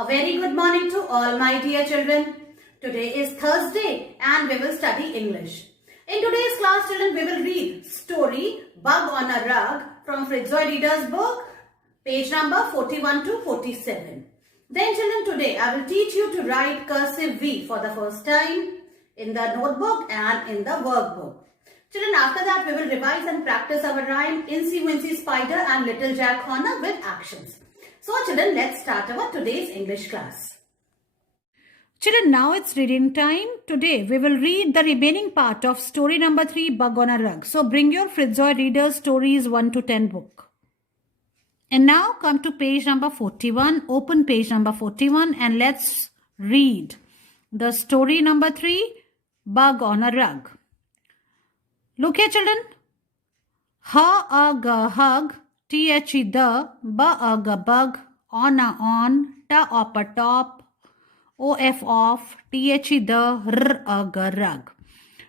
A very good morning to all my dear children. Today is Thursday and we will study English. In today's class, children, we will read story Bug on a Rug from Fritzoy Reader's book, page number 41 to 47. Then children, today I will teach you to write cursive V for the first time in the notebook and in the workbook. Children, after that we will revise and practice our rhyme Incy Wincy Spider and Little Jack Horner with actions. So children, let's start our today's English class. Children, now it's reading time. Today we will read the remaining part of story number 3, Bug on a Rug. So bring your Fritzoy Reader's Stories 1 to 10 book. And now come to page number 41. Open page number 41 and let's read the story number 3, Bug on a Rug. Look here children. Hug, T-H-E the, bug, on a on, ta up a top, O-F off, T-H-E the, rug.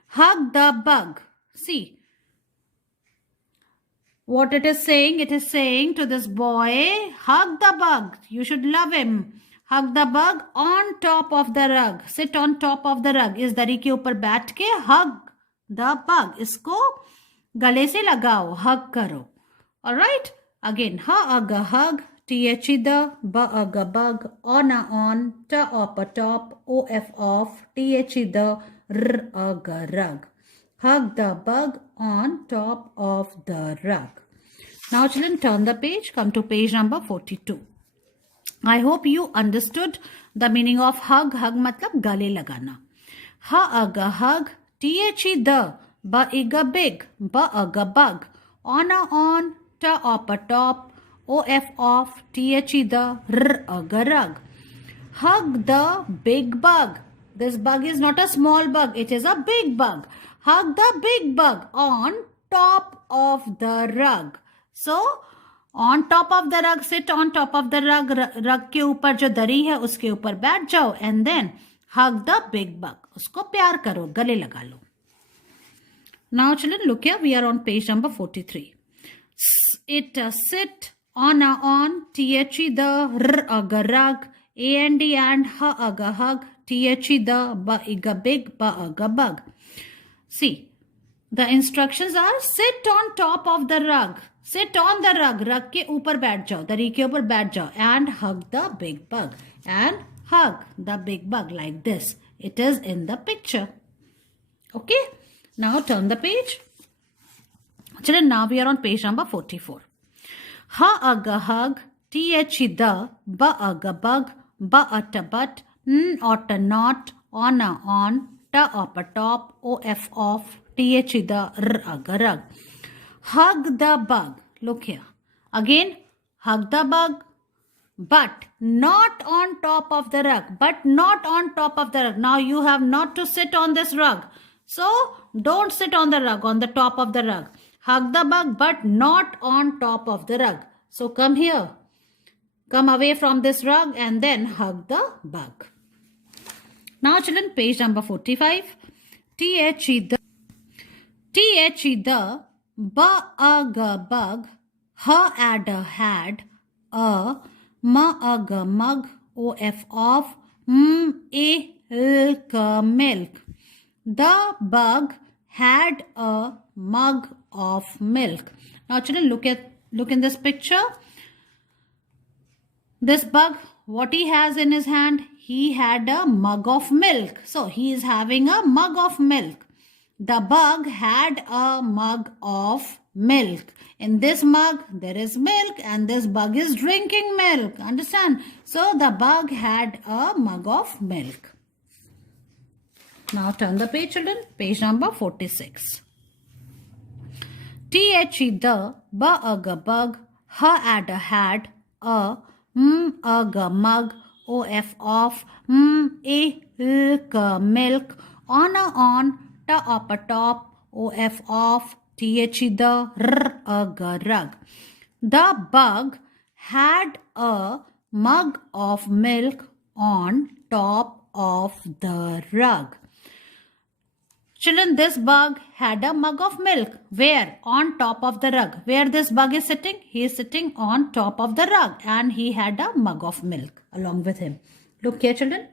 Hug the bug. See what it is saying. It is saying to this boy, hug the bug. You should love him. Hug the bug on top of the rug. Sit on top of the rug. इस दरी के ऊपर बैठ के hug the bug. इसको गले से लगाओ. Hug करो. Alright? Again, hug, T-H-E the, bug, on a on, ta up a top, O-F off, T-H-E the, rug. Hug the bug on top of the rug. Now children, turn the page, come to page number 42. I hope you understood the meaning of hug. Hug matlab gale lagana. Hug, T-H-E the, big, bug, on a on, ta up a top, O-F off, T-H-E the, rug. Hug the big bug. This bug is not a small bug, it is a big bug. Hug the big bug on top of the rug. So, on top of the rug, sit on top of the rug. Rug के ऊपर जो दरी है उसके ऊपर बैठ जाओ and then hug the big bug. उसको प्यार करो, गले लगा लो. Now children, look here, we are on page number 43. It sit on a on, T-H-E the, rug, A-N-D and hug, T-H-E the, big, bug. See, the instructions are sit on top of the rug. Sit on the rug. Rug के ऊपर बैठ जाओ, दरी के ऊपर बैठ जाओ and hug the big bug. And hug the big bug like this. It is in the picture. Okay? Now turn the page. Children, now we are on page number 44. Hug, T-H-E the, bug, but, ot a not, on a on, ta up a top, O-F off, T-H-E the, rug. Hug the bug. Look here. Again, hug the bug, but not on top of the rug. But not on top of the rug. Now you have not to sit on this rug. So, don't sit on the rug, on the top of the rug. Hug the bug, but not on top of the rug. So, come here. Come away from this rug and then hug the bug. Now, children, page number 45. T-H-E the, bug, adder had, mug, O-F off, milk. The bug had a mug of milk. Now children, look in this picture. This bug, what he has in his hand? He had a mug of milk. So he is having a mug of milk. The bug had a mug of milk. In this mug, there is milk and this bug is drinking milk. Understand? So the bug had a mug of milk. Now turn the page children, page number 46. T-H-E the, bug, adder had, mug, O-F off, milk, on a on, ta up a top, O-F off, T-H-E the, rug. The bug had a mug of milk on top of the rug. Children, this bug had a mug of milk. Where? On top of the rug. Where this bug is sitting? He is sitting on top of the rug and he had a mug of milk along with him. Look here, children.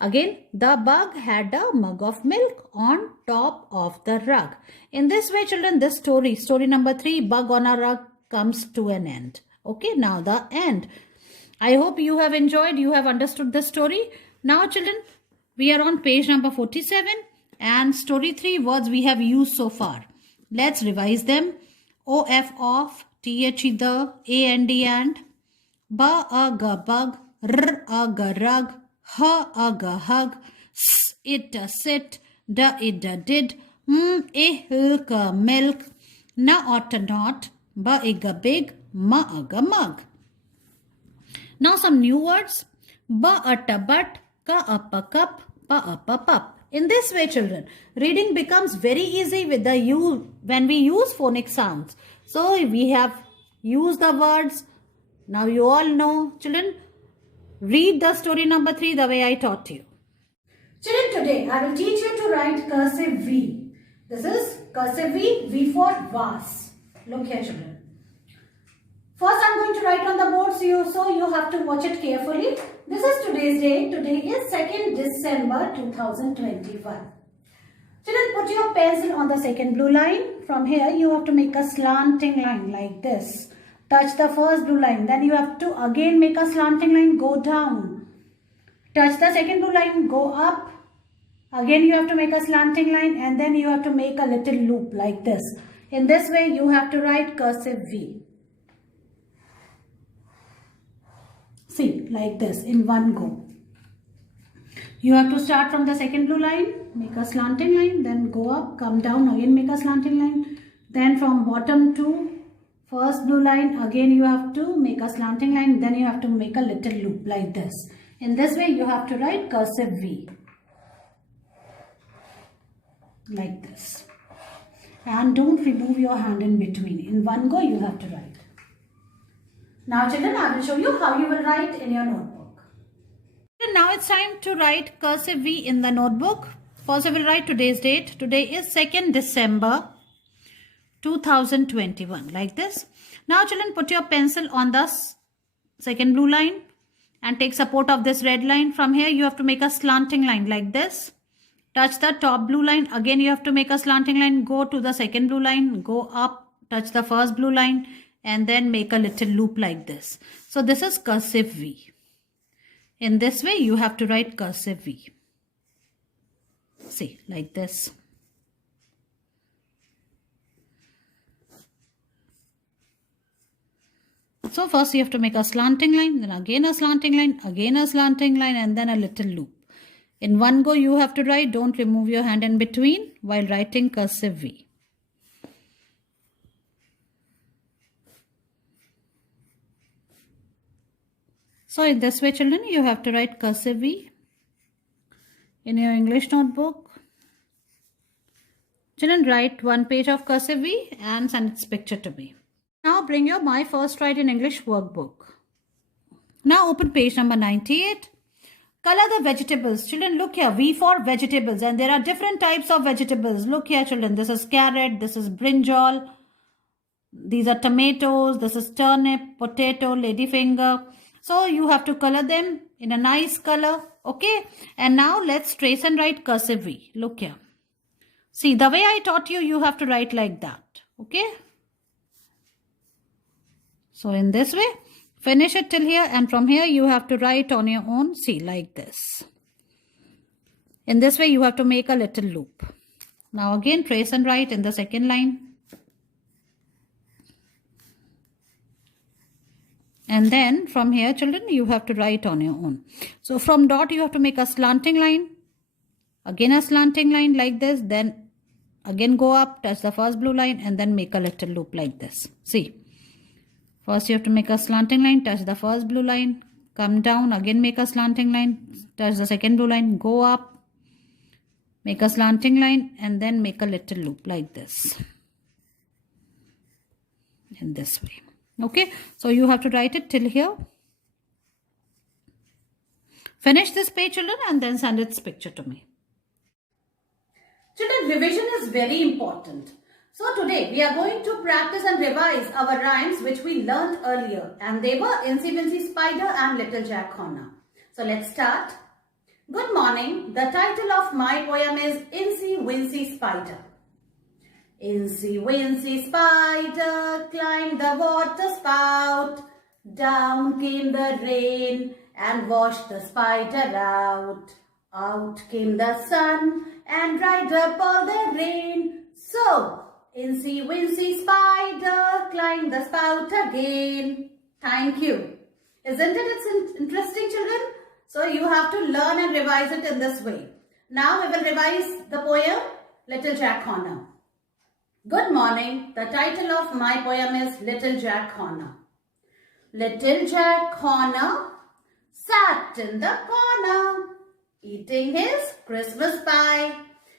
Again, the bug had a mug of milk on top of the rug. In this way, children, this story number 3, bug on a rug, comes to an end. Okay, now the end. I hope you have enjoyed, you have understood the story. Now, children, we are on page number 47 and story 3 words we have used so far. Let's revise them. O-F off, T-H-E the, A-N-D and, ba-a-ga bug, r-a-ga rug, ha-a-ga hug, s-it-a sit, da-it-a did, m-eh-ka milk, na-ot-a not, ba-i-ga big, ma-a-ga mug. Now some new words. Ba-a-ta but, ka-up-a cup, pa-up-a pup. In this way, children, reading becomes very easy with the when we use phonic sounds. So we have used the words. Now you all know. Children, read the story number 3 the way I taught you. Children, today I will teach you to write cursive V. This is cursive V, V for vase. Look here, children. First, I am going to write on the board, so you have to watch it carefully. This is today's date. Today is 2nd December 2021. Children, put your pencil on the second blue line. From here, you have to make a slanting line like this. Touch the first blue line. Then you have to again make a slanting line, go down. Touch the second blue line, go up. Again, you have to make a slanting line and then you have to make a little loop like this. In this way, you have to write cursive V. See, like this, in one go. You have to start from the second blue line, make a slanting line, then go up, come down, again make a slanting line. Then from bottom to first blue line, again you have to make a slanting line, then you have to make a little loop like this. In this way, you have to write cursive V. Like this. And don't remove your hand in between. In one go, you have to write. Now children, I will show you how you will write in your notebook. Now it's time to write cursive V in the notebook. First I will write today's date. Today is 2nd December 2021 like this. Now children, put your pencil on the second blue line and take support of this red line. From here you have to make a slanting line like this. Touch the top blue line. Again you have to make a slanting line. Go to the second blue line. Go up. Touch the first blue line. And then make a little loop like this. So this is cursive V. In this way, you have to write cursive V. See, like this. So first you have to make a slanting line, then again a slanting line, again a slanting line, and then a little loop. In one go, you have to write. Don't remove your hand in between while writing cursive V. So in this way, children, you have to write cursive V in your English notebook. Children, write one page of cursive V and send its picture to me. Now bring your My First Write in English workbook. Now open page number 98. Color the vegetables. Children, look here. V for vegetables. And there are different types of vegetables. Look here, children. This is carrot. This is brinjal. These are tomatoes. This is turnip, potato, ladyfinger. So you have to color them in a nice color. Okay. And now let's trace and write cursive V. Look here. See, the way I taught you, you have to write like that. Okay. So in this way, finish it till here. And from here, you have to write on your own. See, like this. In this way, you have to make a little loop. Now again, trace and write in the second line. And then from here, children, you have to write on your own. So from dot, you have to make a slanting line. Again a slanting line like this. Then again go up, touch the first blue line and then make a little loop like this. See. First you have to make a slanting line, touch the first blue line. Come down, again make a slanting line. Touch the second blue line, go up. Make a slanting line and then make a little loop like this. In this way. Okay, so you have to write it till here. Finish this page, children, and then send its picture to me. Children, revision is very important. So today we are going to practice and revise our rhymes which we learnt earlier, and they were Incy Wincy Spider and Little Jack Horner. So let's start. Good morning. The title of my poem is Incy Wincy Spider. Incy Wincy Spider climbed the water spout. Down came the rain and washed the spider out. Out came the sun and dried up all the rain. So, Incy Wincy Spider climbed the spout again. Thank you. Isn't it interesting, children? So, you have to learn and revise it in this way. Now, we will revise the poem Little Jack Horner. Good morning. The title of my poem is Little Jack Horner. Little Jack Horner sat in the corner, eating his Christmas pie.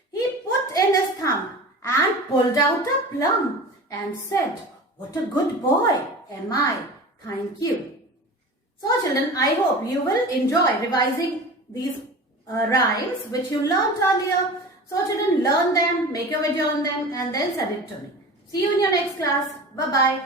He put in his thumb and pulled out a plum and said, "What a good boy am I, thank you." So children, I hope you will enjoy revising these rhymes which you learnt earlier. So children, learn them, make a video on them and then send it to me. See you in your next class. Bye-bye.